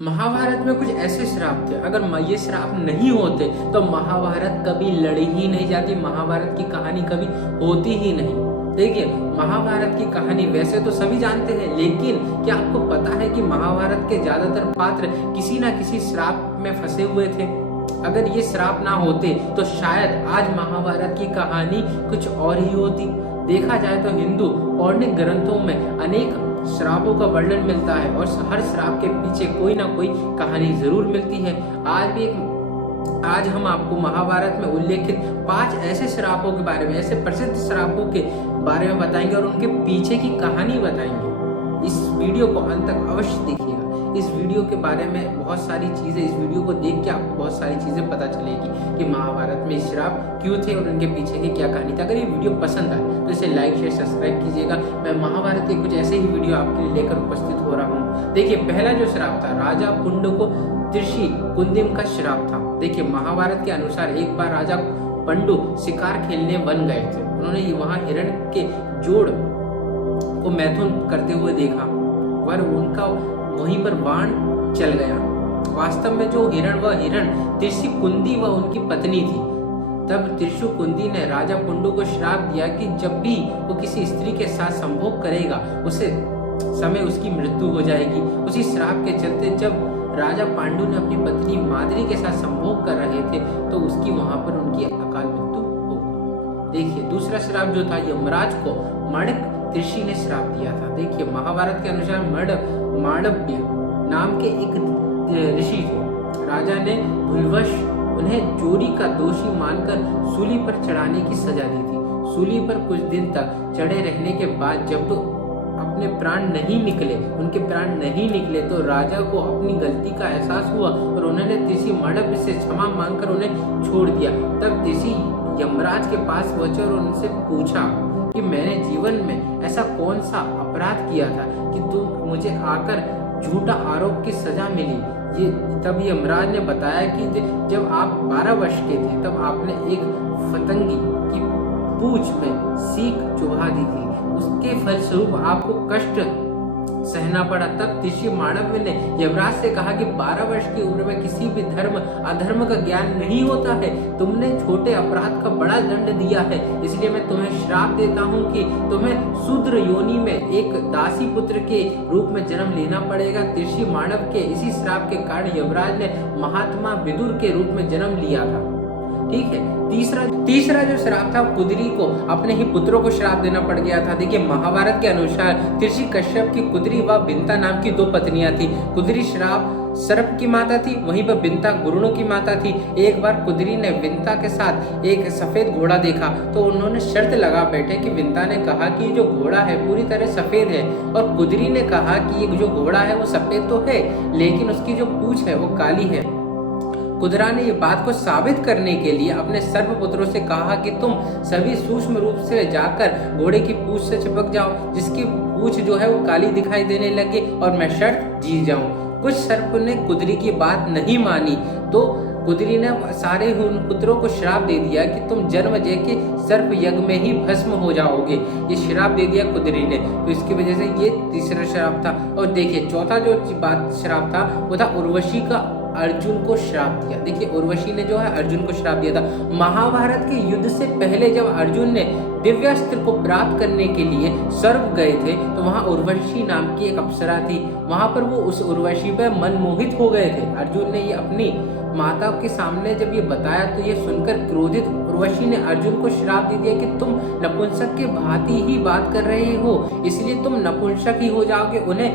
महाभारत में कुछ ऐसे श्राप थे, अगर ये श्राप नहीं होते तो महाभारत कभी लड़ी ही नहीं जाती, महाभारत की कहानी कभी होती ही नहीं। देखिए, महाभारत की कहानी वैसे तो सभी जानते हैं, लेकिन क्या आपको पता है कि महाभारत के ज्यादातर पात्र किसी ना किसी श्राप में फंसे हुए थे। अगर ये श्राप ना होते तो शायद आज महाभारत की कहानी कुछ और ही होती। देखा जाए तो हिंदू पौराणिक ग्रंथों में अनेक श्रापों का वर्णन मिलता है और हर श्राप के पीछे कोई ना कोई कहानी जरूर मिलती है। आज हम आपको महाभारत में उल्लेखित 5 ऐसे श्रापों के बारे में, ऐसे प्रसिद्ध श्रापों के बारे में बताएंगे और उनके पीछे की कहानी बताएंगे। इस वीडियो को अंत तक अवश्य देखिएगा। इस वीडियो के बारे में बहुत सारी चीजें, इस वीडियो को देख के आपको बहुत सारी चीजें पता चलेगी कि महाभारत में श्राप क्यों थे और उनके पीछे की क्या कहानी थी। अगर ये वीडियो पसंद आए तो इसे लाइक शेयर सब्सक्राइब कीजिएगा। मैं महाभारत के कुछ ऐसे ही वीडियो आपके लिए लेकर उपस्थित हो रहा हूँ। देखिए, पहला जो श्राप था, राजा पुंड को त्रिशी कुंदिम का श्राप था। देखिए, महाभारत के अनुसार एक बार राजा पंडु शिकार खेलने वन गए थे। उन्होंने वहां हिरण के जोड़ को मैथुन करते हुए देखा, पर उनका वहीं पर बाण चल गया। वास्तव में जो हिरण, वह हिरण त्रिशी कुंदी व उनकी पत्नी थी। तब त्रिशु कुंदी ने राजा पुंडु को श्राप दिया कि जब भी वो किसी स्त्री के साथ संभोग करेगा, उसे समय उसकी मृत्यु हो जाएगी। उसी श्राप के चलते जब राजा पांडु ने अपनी पत्नी माद्री के साथ संभोग कर रहे थे तो उसकी वहां पर उनकी अकाल मृत्यु हो गई। देखिए, दूसरा श्राप जो था, यमराज को माणिक त्रिशी ने श्राप दिया था। देखिए, महाभारत के अनुसार मांडव्य नाम के एक ऋषि थे। राजा ने भूलवश उन्हें चोरी का दोषी मानकर सूली पर चढ़ाने की सजा दी थी। सूली पर कुछ दिन तक चढ़े रहने के बाद जब तो अपने प्राण नहीं निकले, उनके प्राण नहीं निकले, तो राजा को अपनी गलती का एहसास हुआ और उन्होंने त्रिशी मांडव्य से क्षमा मांगकर उन्हें छोड़ दिया। तब त्रिशी यमराज के पास पहुंचे और उनसे पूछा कि मैंने जीवन में ऐसा कौन सा अपराध किया था कि तुम मुझे आकर झूठा आरोप की सजा मिली। तब यमराज ने बताया कि जब आप 12 वर्ष के थे तब आपने एक फतंगी की पूंछ में सीख चुभा दी थी, उसके फलस्वरूप आपको कष्ट सहना पड़ा। तब त्रिशी मांडव्य ने यमराज से कहा कि 12 वर्ष की उम्र में किसी भी धर्म अधर्म का ज्ञान नहीं होता है। तुमने छोटे अपराध का बड़ा दंड दिया है, इसलिए मैं तुम्हें श्राप देता हूँ कि तुम्हें शूद्र योनि में एक दासी पुत्र के रूप में जन्म लेना पड़ेगा। त्रिशी मांडव के इसी श्राप के कारण यमराज ने महात्मा विदुर के रूप में जन्म लिया था। ठीक है। तीसरा जो श्राप था, कुदरी को अपने ही पुत्रों को श्राप देना पड़ गया था। देखिए, महाभारत के अनुसार त्रिशी कश्यप की कुदरी व बिंता नाम की 2 पत्नियां थी। कुदरी श्राप सर्प की माता थी, वहीं पर बिंता गुरुणों की माता थी। एक बार कुदरी ने बिंता के साथ एक सफेद घोड़ा देखा तो उन्होंने शर्त लगा बैठे कि बिंता ने कहा कि जो घोड़ा है पूरी तरह सफेद है, और कुदरी ने कहा कि ये जो घोड़ा है वो सफेद तो है लेकिन उसकी जो पूंछ है वो काली है। कुदरा ने ये बात को साबित करने के लिए अपने सर्वपुत्रों से कहा कि तुम सभी सूक्ष्म रूप से जाकर घोड़े की पूंछ से चिपक जाओ, जिसकी पूंछ जो है वो काली दिखाई देने लगे और मैं शर्त जीत जाऊं। कुछ सर्प ने कुदरी की बात नहीं मानी तो कुदरी ने सारे उन पुत्रों को श्राप दे दिया कि तुम जन्मजय के सर्प यज्ञ में ही भस्म हो जाओगे। ये श्राप दे दिया कुदरी ने, तो इसकी वजह से ये तीसरा श्राप था। और देखिए, चौथा जो श्राप था वो था उर्वशी का अर्जुन को श्राप दिया। देखिए, उर्वशी ने जो है अर्जुन को श्राप दिया था। महाभारत के युद्ध से पहले जब अर्जुन ने दिव्यास्त्र को प्राप्त करने के लिए स्वर्ग गए थे तो वहां उर्वशी नाम की एक अप्सरा थी। वहां पर वो उस उर्वशी पर मनमोहित हो गए थे। अर्जुन ने ये अपनी माता के सामने जब ये बताया तो ये सुनकर क्रोधित उर्वशी ने अर्जुन को श्राप दे दिया कि तुम नपुंसक के भांति ही बात कर रहे हो, इसलिए तुम नपुंसक ही हो जाओगे, उन्हें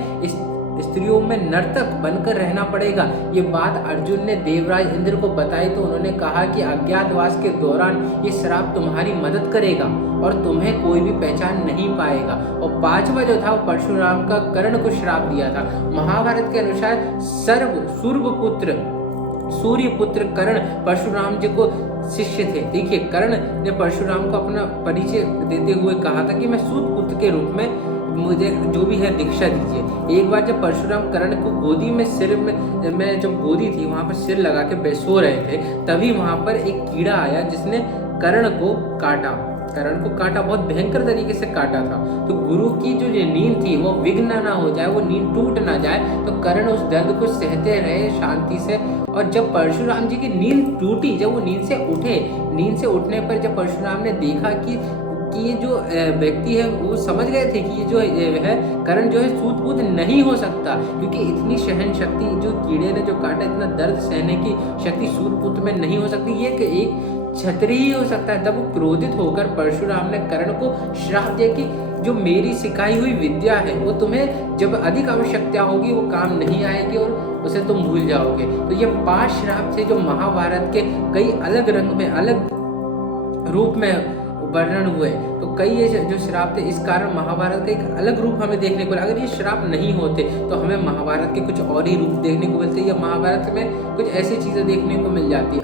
स्त्रियों में नर्तक बनकर रहना पड़ेगा। ये बात अर्जुन ने देवराज इंद्र को बताई तो उन्होंने कहा कि अज्ञातवास के दौरान ये श्राप तुम्हारी मदद करेगा और तुम्हें कोई भी पहचान नहीं पाएगा। और 5वां जो था वो परशुराम का कर्ण को श्राप दिया था। महाभारत के अनुसार सूर्यपुत्र कर्ण परशुराम जी को शिष्य थे। देखिए, कर्ण ने परशुराम को अपना परिचय देते हुए कहा था कि मैं सूत पुत्र के रूप में मुझे जो भी है दीक्षा दीजिए। एक बार जब परशुराम कर्ण को गोदी में सिर में जब गोदी थी वहां पर सिर लगा के सो रहे थे, तभी वहां पर एक कीड़ा आया जिसने कर्ण को काटा। कर्ण को काटा, बहुत भयंकर तरीके से काटा था। तो गुरु की जो ये नींद थी वो विघ्न ना हो जाए, वो नींद टूट ना जाए, तो कर्ण उस दर्द को सहते रहे शांति से। और जब परशुराम जी की नींद टूटी, जब वो नींद से उठे, नींद से उठने पर जब परशुराम ने देखा कि ये जो व्यक्ति है, वो समझ गए थे कि ये जो है कर्ण जो है सूत-पूत नहीं हो सकता, क्योंकि इतनी सहन शक्ति जो कीड़े ने जो काटा, इतना दर्द सहने की शक्ति सूत-पूत में नहीं हो सकती, ये एक क्षत्रिय ही हो सकता है। तब वो क्रोधित होकर परशुराम ने कर्ण को श्राप दिया कि जो मेरी सिखाई हुई विद्या है वो तुम्हें जब अधिक आवश्यकता होगी वो काम नहीं आएगी और उसे तुम भूल जाओगे। तो ये 5 श्राप थे जो महाभारत के कई अलग रंग में, अलग रूप में वर्णन हुए। तो कई ये जो श्राप थे, इस कारण महाभारत का एक अलग रूप हमें देखने को मिला। अगर ये श्राप नहीं होते तो हमें महाभारत के कुछ और ही रूप देखने को मिलते, या महाभारत में कुछ ऐसी चीजें देखने को मिल जाती।